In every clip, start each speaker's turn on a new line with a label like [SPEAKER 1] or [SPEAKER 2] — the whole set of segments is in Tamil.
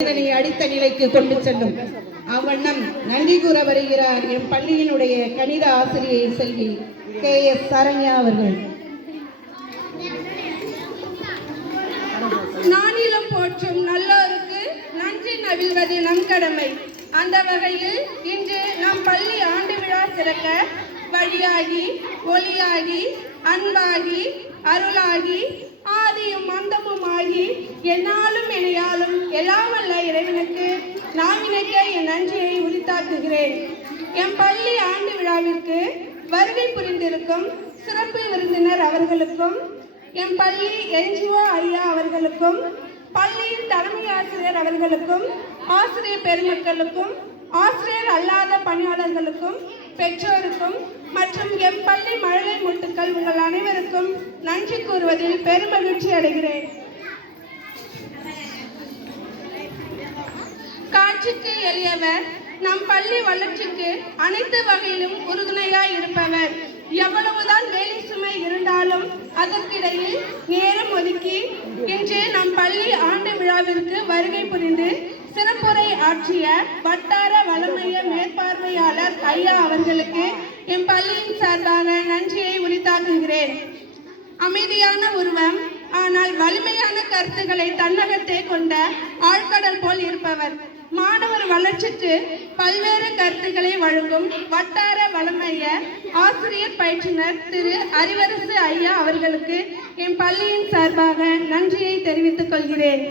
[SPEAKER 1] இதனை அடித்த நிலைக்கு கொண்டு செல்லும். அவ்வண்ணம் நன்றி கூற வருகிறார் என் பள்ளியினுடைய கணித ஆசிரியை செல்வி கே எஸ் சரண்யா அவர்கள்.
[SPEAKER 2] நானிலம் போற்றும் நல்லோருக்கு நன்றி நவிழ்வது நம் கடமை. அந்த வகையில் இன்று நம் பள்ளி ஆண்டு விழா சிறக்க வழியாகி ஒளியாகி அன்பாகி அருளாகி ஆதியும் அந்தமுமாகி என்னாலும் இணையாலும் எல்லாம் வல்ல இறைவனுக்கு நாம் என் நன்றியை உரித்தாக்குகிறேன். என் பள்ளி ஆண்டு விழாவிற்கு வருகை புரிந்திருக்கும் சிறப்பு விருந்தினர் அவர்களுக்கும் என் பள்ளி என்ஜிஓ ஐயா அவர்களுக்கும் பள்ளியின் தலைமை ஆசிரியர் அவர்களுக்கும் ஆசிரியர் பெருமக்களுக்கும் ஆசிரியர் அல்லாத பணியாளர்களுக்கும் பெற்றோருக்கும் மற்றும் எம் பள்ளி மழலை முட்டுக்கள் உங்கள் அனைவருக்கும் நன்றி கூறுவதில் பெருமகிழ்ச்சி அடைகிறேன். காட்சிக்கு எளியவர். நம் பள்ளி வளர்ச்சிக்கு அனைத்து வகையிலும் உறுதுணையாய் இருப்பவர். எவ்வளவுதான் வேலை சுமை இருந்தாலும் அதற்கிடையில் நேரம் ஒதுக்கி இன்று நம் பள்ளி ஆண்டு விழாவிற்கு வருகை புரிந்து சிறப்புரை ஆற்றிய வட்டார வளமைய மேற்பார்வையாளர் ஐயா அவர்களுக்கு என் பள்ளியின் சார்பாக நன்றியை உரித்தாக்குகிறேன். அமைதியான உருவம் ஆனால் வலிமையான கருத்துக்களை தன்னகத்தே கொண்ட ஆழ்கடல் போல் இருப்பவர். மாணவர் வளர்ச்சிக்கு பல்வேறு கருத்துக்களை வழங்கும் வட்டார வளமைய ஆசிரியர் பயிற்றுனர் திரு அறிவரசு ஐயா அவர்களுக்கு என் பள்ளியின் சார்பாக நன்றியை தெரிவித்துக் கொள்கிறேன்.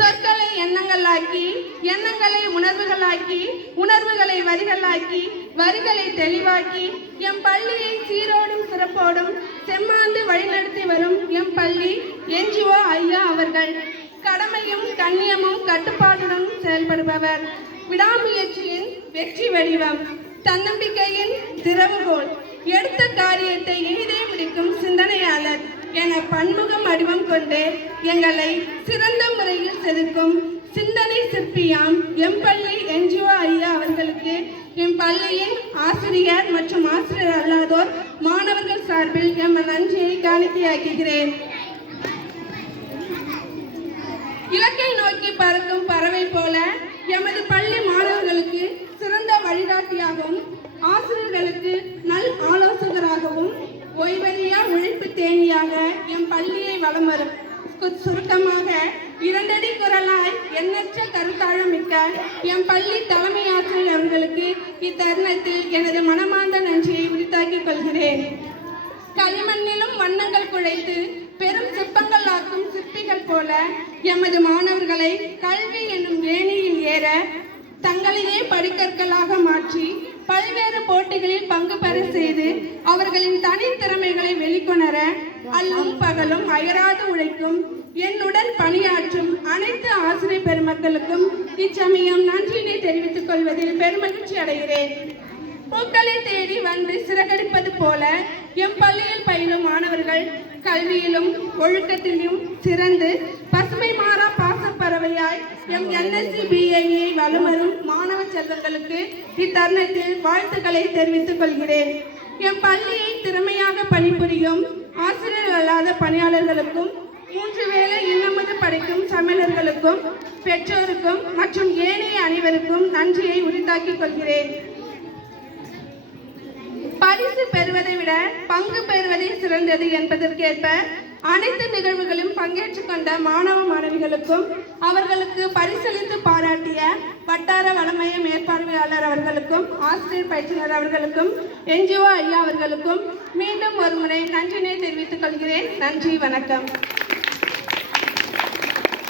[SPEAKER 2] சொற்களை எண்ணங்களாக்கி எண்ணங்களை உணர்வுகளாக்கி உணர்வுகளை வரிகளாக்கி வரிகளை தெளிவாக்கி எம் பள்ளியை சீரோடும் சிறப்போடும் செம்மாந்து வழிநடத்தி வரும் எம் பள்ளி என்ஜிஓ ஐயா அவர்கள். கடமையும் கண்ணியமும் கட்டுப்பாட்டுடன் செயல்படுபவர். விடாமுயற்சியின் வெற்றி வடிவம் தன்னம்பிக்கையின் திறவுகோல். எடுத்த காரியத்தை இனிதே முடிக்கும் சிந்தனையாளர் என பன்முகம் வடிவம் கொண்டு எங்களை சிறந்த முறையில் செதுக்கும் சிந்தனை சிற்பியாம் எம் பள்ளி என்ஜிஓ ஐயா அவர்களுக்கு எம் பள்ளியின் ஆசிரியர் மற்றும் ஆசிரியர் அல்லாதோர் மாணவர்கள் சார்பில் எம் நன்றியை காணிக்கையாக்குகிறேன். இலக்கை நோக்கி பறக்கும் பறவை போல எமது பள்ளி மாணவர்களுக்கு சிறந்த வழிகாட்டியாகவும் ஆசிரியர்களுக்கு நல் ஆலோசகராகவும் ஓய்வறியா உழைப்பு தேனியாக எம் பள்ளியை வலம் வரும் சுருக்கமாக இரண்டடி குரலாய் எண்ணற்ற கருத்தாழம் மிக்க எம் பள்ளி தலைமை ஆசிரியர் அவர்களுக்கு இத்தருணத்தில் எனது மனமார்ந்த நன்றியை உரித்தாக்கிக் கொள்கிறேன். களிமண்ணிலும் வண்ணங்கள் குழைத்து பெரும் சிற்பங்கள் பார்க்கும் சிற்பிகள் போல எமது மாணவர்களை கல்வி என்னும் வேணியில் ஏற தங்களையே படிக்கற்களாக மாற்றி பல்வேறு போட்டிகளில் பங்கு பெற செய்து அவர்களின் தனித்திறமைகளை வெளிக்கொணர அல்லும் பகலும் அயராது உழைக்கும் என்னுடன் பணியாற்றும் அனைத்து ஆசிரியர் பெருமக்களுக்கும் இச்சமயம் நன்றியினை தெரிவித்துக் கொள்வதில் பெருமகிழ்ச்சி அடைகிறேன். பூக்களை தேடி வந்து சிறகடிப்பது போல எம் பள்ளியில் பயிலும் மாணவர்கள் கல்வியிலும் ஒழுக்கத்திலும் சிறந்து பசுமை மாறா பாசப்பறவையாய் எம் என்எஸ்சி பிஏஏ வலுவரும் மாணவ செல்வங்களுக்கு இத்தருணத்தில் வாழ்த்துக்களை தெரிவித்துக் கொள்கிறேன். எம் பள்ளியை திறமையாக பணிபுரியும் ஆசிரியர் அல்லாத பணியாளர்களுக்கும் மூன்று வேளை இன்னமது படைக்கும் சமையலர்களுக்கும் பெற்றோருக்கும் மற்றும் ஏனைய அனைவருக்கும் நன்றியை உரித்தாக்கிக் கொள்கிறேன். பரிசு பெறுவதை விட பங்கு பெறுவதே சிறந்தது என்பதற்கேற்ப அனைத்து நிகழ்வுகளும் பங்கேற்றுக் கொண்ட மாணவ மாணவிகளுக்கும் அவர்களுக்கு பரிசளித்து பாராட்டிய வட்டார வளமைய மேற்பார்வையாளர் அவர்களுக்கும் ஆசிரியர் பயிற்சியாளர் அவர்களுக்கும் என்ஜிஓ ஐயா அவர்களுக்கும் மீண்டும் ஒருமுறை நன்றினை தெரிவித்துக் கொள்கிறேன். நன்றி வணக்கம்.